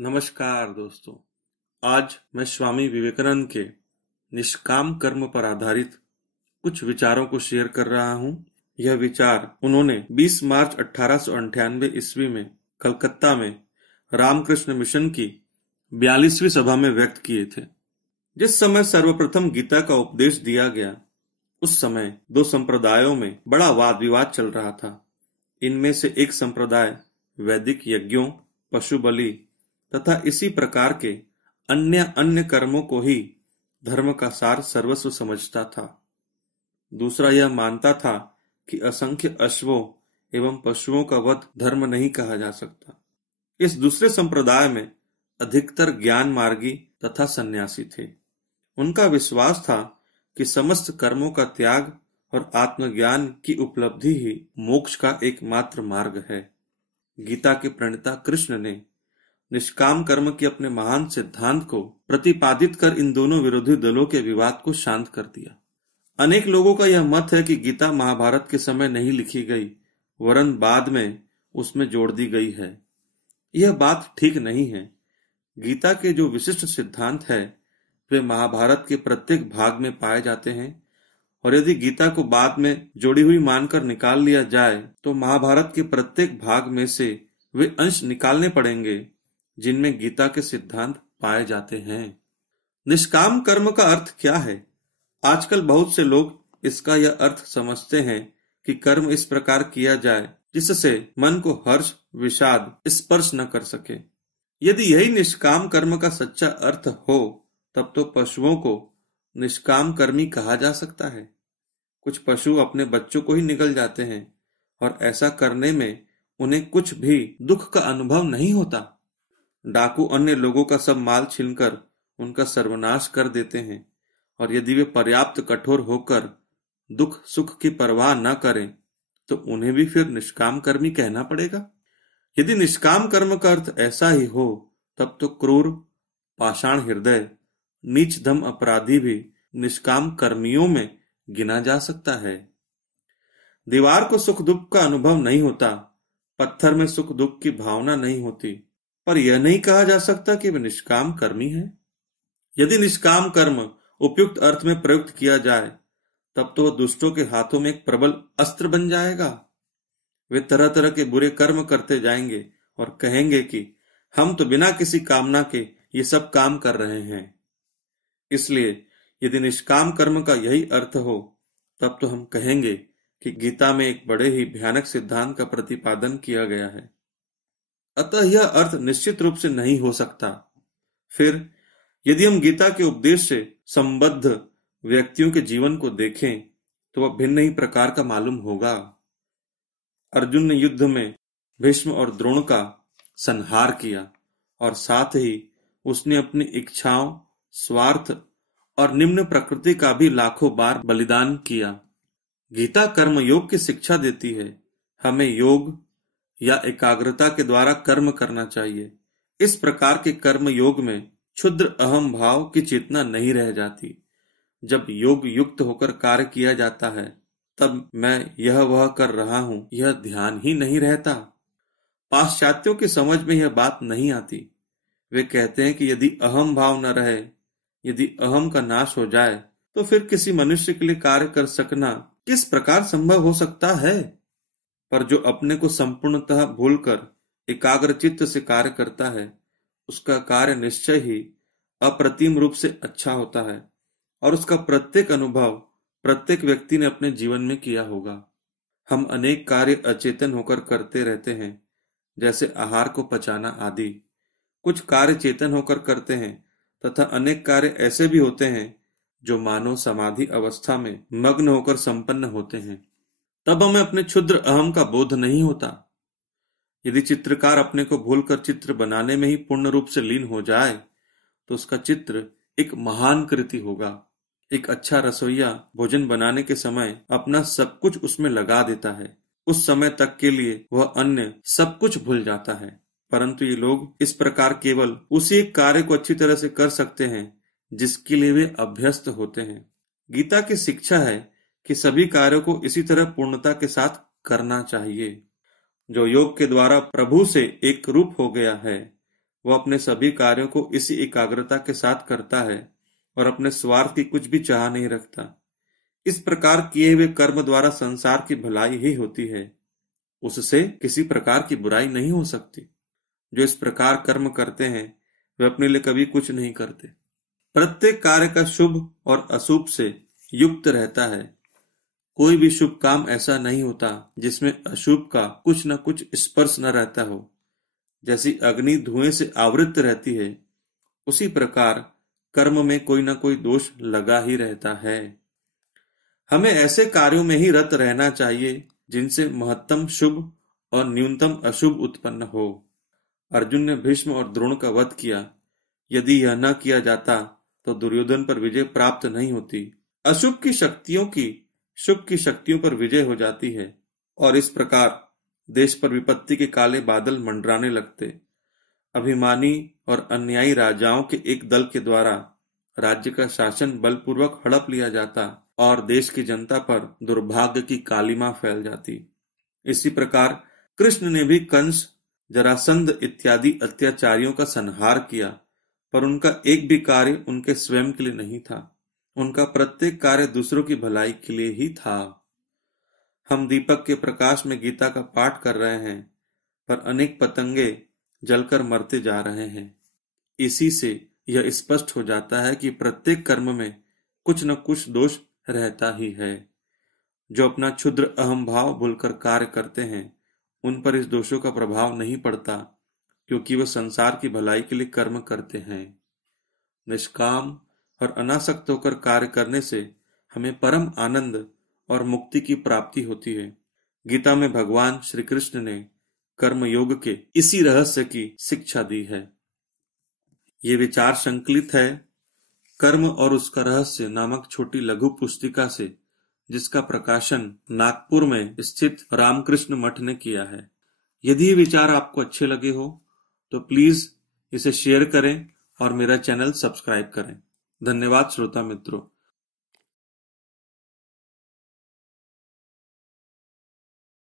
नमस्कार दोस्तों। आज मैं स्वामी विवेकानंद के निष्काम कर्म पर आधारित कुछ विचारों को शेयर कर रहा हूँ। यह विचार उन्होंने 20 मार्च 1898 ईस्वी में कलकत्ता में रामकृष्ण मिशन की 42वीं सभा में व्यक्त किए थे। जिस समय सर्वप्रथम गीता का उपदेश दिया गया, उस समय दो संप्रदायों में बड़ा वाद विवाद चल रहा था। इनमें से एक संप्रदाय वैदिक यज्ञों, पशु बलि तथा इसी प्रकार के अन्य कर्मों को ही धर्म का सार सर्वस्व समझता था। दूसरा यह मानता था कि असंख्य अश्वों एवं पशुओं का वध धर्म नहीं कहा जा सकता। इस दूसरे संप्रदाय में अधिकतर ज्ञान मार्गी तथा सन्यासी थे। उनका विश्वास था कि समस्त कर्मों का त्याग और आत्मज्ञान की उपलब्धि ही मोक्ष का एकमात्र मार्ग है। गीता के प्रणेता कृष्ण ने निष्काम कर्म के अपने महान सिद्धांत को प्रतिपादित कर इन दोनों विरोधी दलों के विवाद को शांत कर दिया। अनेक लोगों का यह मत है कि गीता महाभारत के समय नहीं लिखी गई, वरन बाद में उसमें जोड़ दी गई है। यह बात ठीक नहीं है। गीता के जो विशिष्ट सिद्धांत है वे महाभारत के प्रत्येक भाग में पाए जाते हैं, और यदि गीता को बाद में जोड़ी हुई मानकर निकाल लिया जाए तो महाभारत के प्रत्येक भाग में से वे अंश निकालने पड़ेंगे जिनमें गीता के सिद्धांत पाए जाते हैं। निष्काम कर्म का अर्थ क्या है? आजकल बहुत से लोग इसका यह अर्थ समझते हैं कि कर्म इस प्रकार किया जाए जिससे मन को हर्ष, विषाद स्पर्श न कर सके। यदि यही निष्काम कर्म का सच्चा अर्थ हो, तब तो पशुओं को निष्काम कर्मी कहा जा सकता है। कुछ पशु अपने बच्चों को ही निगल जाते हैं और ऐसा करने में उन्हें कुछ भी दुख का अनुभव नहीं होता। डाकू अन्य लोगों का सब माल छीनकर उनका सर्वनाश कर देते हैं, और यदि वे पर्याप्त कठोर होकर दुख सुख की परवाह न करें तो उन्हें भी फिर निष्काम कर्मी कहना पड़ेगा। यदि निष्काम कर्म का अर्थ ऐसा ही हो, तब तो क्रूर, पाषाण हृदय, नीचधम अपराधी भी निष्काम कर्मियों में गिना जा सकता है। दीवार को सुख दुख का अनुभव नहीं होता, पत्थर में सुख दुख की भावना नहीं होती, पर यह नहीं कहा जा सकता कि वे निष्काम कर्मी हैं। यदि निष्काम कर्म उपयुक्त अर्थ में प्रयुक्त किया जाए, तब तो दुष्टों के हाथों में एक प्रबल अस्त्र बन जाएगा। वे तरह तरह के बुरे कर्म करते जाएंगे और कहेंगे कि हम तो बिना किसी कामना के ये सब काम कर रहे हैं। इसलिए यदि निष्काम कर्म का यही अर्थ हो, तब तो हम कहेंगे कि गीता में एक बड़े ही भयानक सिद्धांत का प्रतिपादन किया गया है। अतः यह अर्थ निश्चित रूप से नहीं हो सकता। फिर यदि हम गीता के उपदेश से संबद्ध व्यक्तियों के जीवन को देखें तो वह भिन्न ही प्रकार का मालूम होगा। अर्जुन ने युद्ध में भीष्म और द्रोण का संहार किया, और साथ ही उसने अपनी इच्छाओं, स्वार्थ और निम्न प्रकृति का भी लाखों बार बलिदान किया। गीता कर्म योग की शिक्षा देती है। हमें योग या एकाग्रता के द्वारा कर्म करना चाहिए। इस प्रकार के कर्म योग में क्षुद्र अहम भाव की चेतना नहीं रह जाती। जब योग युक्त होकर कार्य किया जाता है, तब मैं यह वह कर रहा हूं यह ध्यान ही नहीं रहता। पाश्चात्यों की समझ में यह बात नहीं आती। वे कहते हैं कि यदि अहम भाव न रहे, यदि अहम का नाश हो जाए, तो फिर किसी मनुष्य के लिए कार्य कर सकना किस प्रकार संभव हो सकता है। पर जो अपने को संपूर्णतः भूलकर एकाग्र चित्त से कार्य करता है, उसका कार्य निश्चय ही अप्रतिम रूप से अच्छा होता है, और उसका प्रत्येक अनुभव प्रत्येक व्यक्ति ने अपने जीवन में किया होगा। हम अनेक कार्य अचेतन होकर करते रहते हैं, जैसे आहार को पचाना आदि। कुछ कार्य चेतन होकर करते हैं, तथा अनेक कार्य ऐसे भी होते हैं जो मानव समाधि अवस्था में मग्न होकर संपन्न होते हैं। तब हमें अपने क्षुद्र अहम का बोध नहीं होता। यदि चित्रकार अपने को भूलकर चित्र बनाने में ही पूर्ण रूप से लीन हो जाए, तो उसका चित्र एक महान कृति होगा। एक अच्छा रसोइया भोजन बनाने के समय अपना सब कुछ उसमें लगा देता है। उस समय तक के लिए वह अन्य सब कुछ भूल जाता है। परंतु ये लोग इस प्रकार केवल उसी एक कार्य को अच्छी तरह से कर सकते हैं जिसके लिए वे अभ्यस्त होते हैं। गीता की शिक्षा है कि सभी कार्यों को इसी तरह पूर्णता के साथ करना चाहिए। जो योग के द्वारा प्रभु से एक रूप हो गया है, वह अपने सभी कार्यों को इसी एकाग्रता के साथ करता है और अपने स्वार्थ की कुछ भी चाह नहीं रखता। इस प्रकार किए हुए कर्म द्वारा संसार की भलाई ही होती है, उससे किसी प्रकार की बुराई नहीं हो सकती। जो इस प्रकार कर्म करते हैं वे अपने लिए कभी कुछ नहीं करते। प्रत्येक कार्य का शुभ और अशुभ से युक्त रहता है। कोई भी शुभ काम ऐसा नहीं होता जिसमें अशुभ का कुछ न कुछ स्पर्श न रहता हो। जैसी अग्नि धुएं से आवृत रहती है, उसी प्रकार कर्म में कोई न कोई दोष लगा ही रहता है। हमें ऐसे कार्यों में ही रत रहना चाहिए जिनसे महत्तम शुभ और न्यूनतम अशुभ उत्पन्न हो। अर्जुन ने भीष्म और द्रोण का वध किया। यदि यह न किया जाता तो दुर्योधन पर विजय प्राप्त नहीं होती। अशुभ की शक्तियों की शुभ की शक्तियों पर विजय हो जाती है और इस प्रकार देश पर विपत्ति के काले बादल मंडराने लगते। अभिमानी और अन्यायी राजाओं के एक दल के द्वारा राज्य का शासन बलपूर्वक हड़प लिया जाता और देश की जनता पर दुर्भाग्य की कालिमा फैल जाती। इसी प्रकार कृष्ण ने भी कंस, जरासंध इत्यादि अत्याचारियों का संहार किया, पर उनका एक भी कार्य उनके स्वयं के लिए नहीं था। उनका प्रत्येक कार्य दूसरों की भलाई के लिए ही था। हम दीपक के प्रकाश में गीता का पाठ कर रहे हैं, पर अनेक पतंगे जलकर मरते जा रहे हैं। इसी से यह स्पष्ट हो जाता है कि प्रत्येक कर्म में कुछ न कुछ दोष रहता ही है। जो अपना क्षुद्र अहम भाव भूलकर कार्य करते हैं, उन पर इस दोषों का प्रभाव नहीं पड़ता, क्योंकि वह संसार की भलाई के लिए कर्म करते हैं। निष्काम और अनासक्त होकर कार्य करने से हमें परम आनंद और मुक्ति की प्राप्ति होती है। गीता में भगवान श्री कृष्ण ने कर्म योग के इसी रहस्य की शिक्षा दी है। ये विचार संकलित है कर्म और उसका रहस्य नामक छोटी लघु पुस्तिका से, जिसका प्रकाशन नागपुर में स्थित रामकृष्ण मठ ने किया है। यदि ये विचार आपको अच्छे लगे हो तो प्लीज इसे शेयर करें और मेरा चैनल सब्सक्राइब करें। धन्यवाद श्रोता मित्रों।